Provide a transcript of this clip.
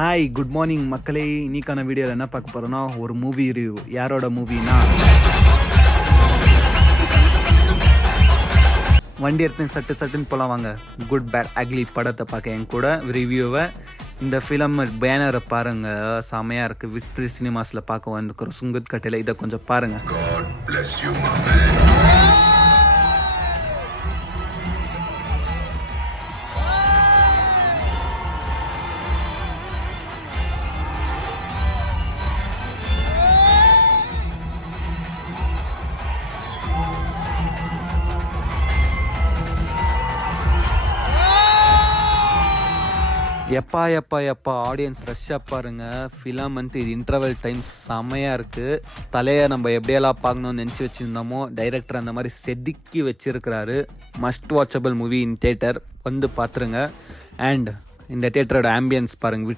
Hi good morning மக்களே. இன்னைக்கான வீடியோவில் என்ன பார்க்க போகிறோன்னா ஒரு மூவி ரிவ்யூ. யாரோட மூவினா வண்டி எடுத்து சட்டுன்னு போகலாம் வாங்க. குட் பேட் அக்லி படத்தை பார்க்க என் கூட ரிவ்யூவை. இந்த ஃபிலம் பேனரை பாருங்கள், செமையாக இருக்குது. விக்ட்ரி சினிமாஸில் பார்க்க வந்துக்கிறோம் சுங்கத் கட்டையில். இதை கொஞ்சம் பாருங்கள். எப்பா ஆடியன்ஸ் ரஷ்ஷாக பாருங்கள். ஃபிலம் இது இன்டர்வல் டைம் செமையாக இருக்குது. தலையை நம்ம எப்படியெல்லாம் பார்க்கணும்னு நினச்சி வச்சுருந்தோமோ டைரக்டர் அந்த மாதிரி செதுக்கி வச்சுருக்கிறாரு. Must watchable movie in theatre, வந்து பார்த்துருங்க. அண்ட் இந்த தேட்டரோட ஆம்பியன்ஸ் பாருங்கள்.